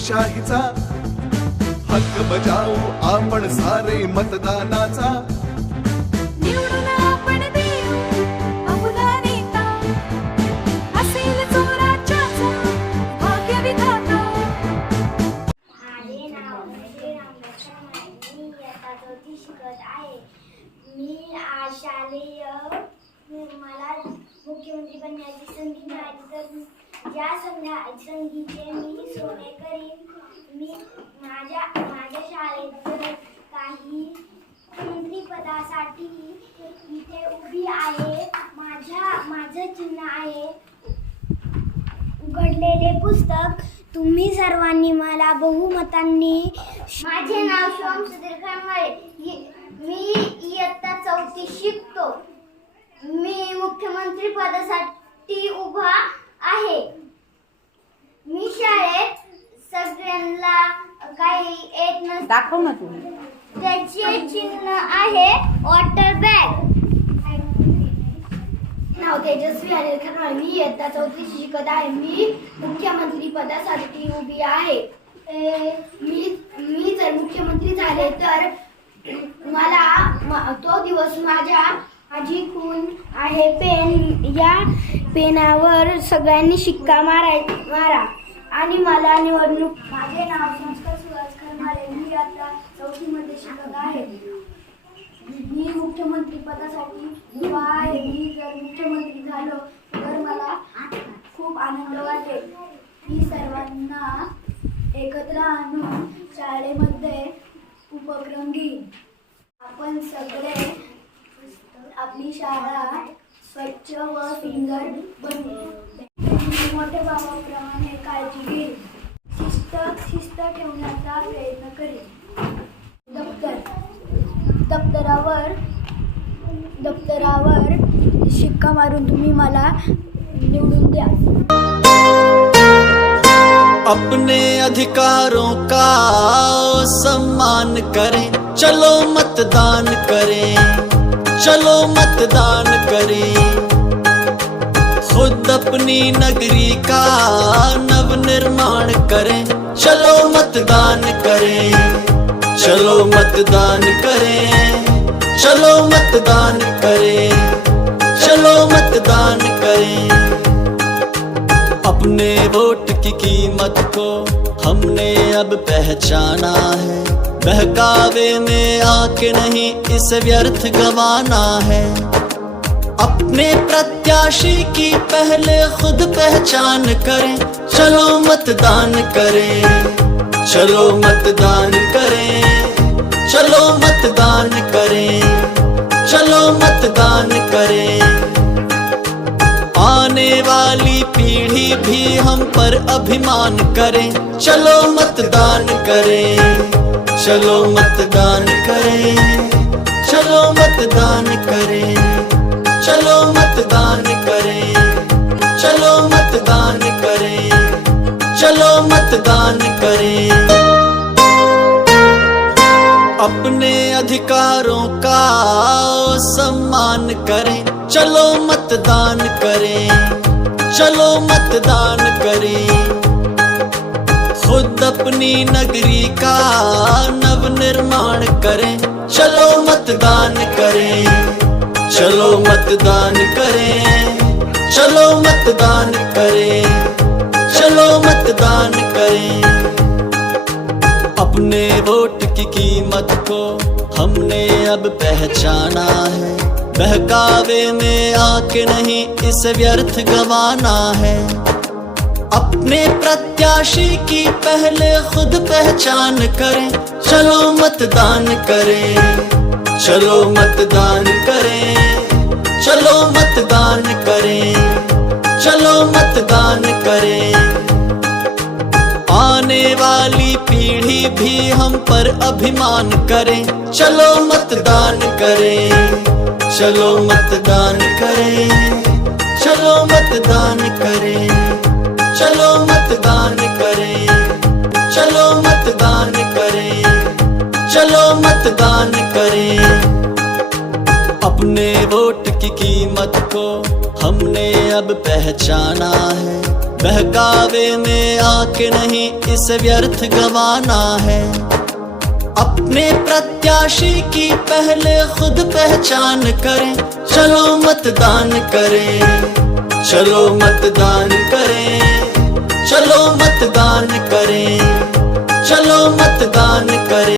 लोकशाहीचा हक्क बजावू आपण सारे मतदानाचा. निवडून आपण देऊ आपला नेता, असेल जो राज्याचा भाग्यविधाता. माझे नाव श्रीराम लक्ष्मण आहे. मी इयत्ता 4थी शिकत आहे. मी आज शालेय मला मुख्यमंत्री बनण्याची संधी मिळाली तर या संधीचे मी सोने करीन. मी माझ्या शाळेत काही मंत्रिपदासाठी इथे उभी आहे. माझं चिन्ह आहे उघडलेले पुस्तक. तुम्ही सर्वांनी मला बहुमतांनी. माझे नाव शिवम सुधीर खानमाळे. मी इयत्ता 4थी शिकतो. मी मुख्यमंत्री पदासाठी उभा आहे. मी शाळेत सगळ्यांना काही येत नसते. दाखव ना तू. त्याचे चिन्ह आहे वॉटर बॅग. नाव तेजस्वी अनिल खरमाळे. मी इयत्ता 4थी शिकत आहे. मी मुख्यमंत्री पदासाठी उभी आहे. मी जर मुख्यमंत्री झाले तर मला तो दिवस माझ्या आजीकडून आहे पेन. या पेनावर सगळ्यांनी शिक्का मारा आणि मला निवडणूक. माझे नाव संस्कार सुहास खरमाळे. मी आता 4थी मध्ये शिकत आहे. मी मुख्यमंत्री पदासाठी उभा आहे. मी जर मुख्यमंत्री झालो तर मला खूप आनंद वाटेल. मी सर्वांना एकत्र आणून शाळेमध्ये उपक्रम घेईन. आपण सगळे आपली शाळा स्वच्छ व सुंदर बनवू. मोठ्या बाबाप्रमाणे काळजी घेईन. शिस्त ठेवण्याचा प्रयत्न करेन. दप्तरावर शिक्का मारून तुम्ही मला निवडून द्या. अपने अधिकारों का सम्मान करें, चलो मतदान करें, चलो मतदान करें. खुद अपनी नगरी का नव निर्माण करें, चलो मतदान करें, चलो मतदान करें, चलो मतदान करें, चलो मतदान करें. अपने वोट की कीमत को हमने अब पहचाना है. बहकावे में आके नहीं इसे व्यर्थ गंवाना है. अपने प्रत्याशी की पहले खुद पहचान करें, चलो मतदान करें, चलो मतदान करें, चलो मतदान करें, चलो मतदान करें. आने वाली पीढ़ी भी हम पर अभिमान करें, चलो मतदान करें, चलो मतदान करें, चलो मतदान करें, चलो मतदान करें, चलो मतदान करें, चलो मतदान करें. अपने अधिकारों का सम्मान करें, चलो मतदान करें, चलो मतदान करें. खुद अपनी नगरी का नव निर्माण करें, चलो मतदान करें, चलो मतदान करें, चलो मतदान करें, चलो मतदान करें. अपने वोट की कीमत को हमने अब पहचाना है. बहकावे में आके नहीं इसे व्यर्थ गंवाना है. अपने प्रत्याशी की पहले खुद पहचान करें, चलो मतदान करें, चलो मतदान करें, चलो मतदान करें, चलो मतदान करें. आने वाली पीढ़ी भी हम पर अभिमान करें, चलो मतदान करें, चलो मतदान करें, चलो मतदान करें, चलो मतदान करें, चलो मतदान करें, चलो मतदान करें. अपने वोट की कीमत को हमने अब पहचाना है, बहकावे में आके नहीं इसे व्यर्थ गंवाना है। अपने प्रत्याशी की पहले खुद पहचान करें, चलो मतदान करें, चलो मतदान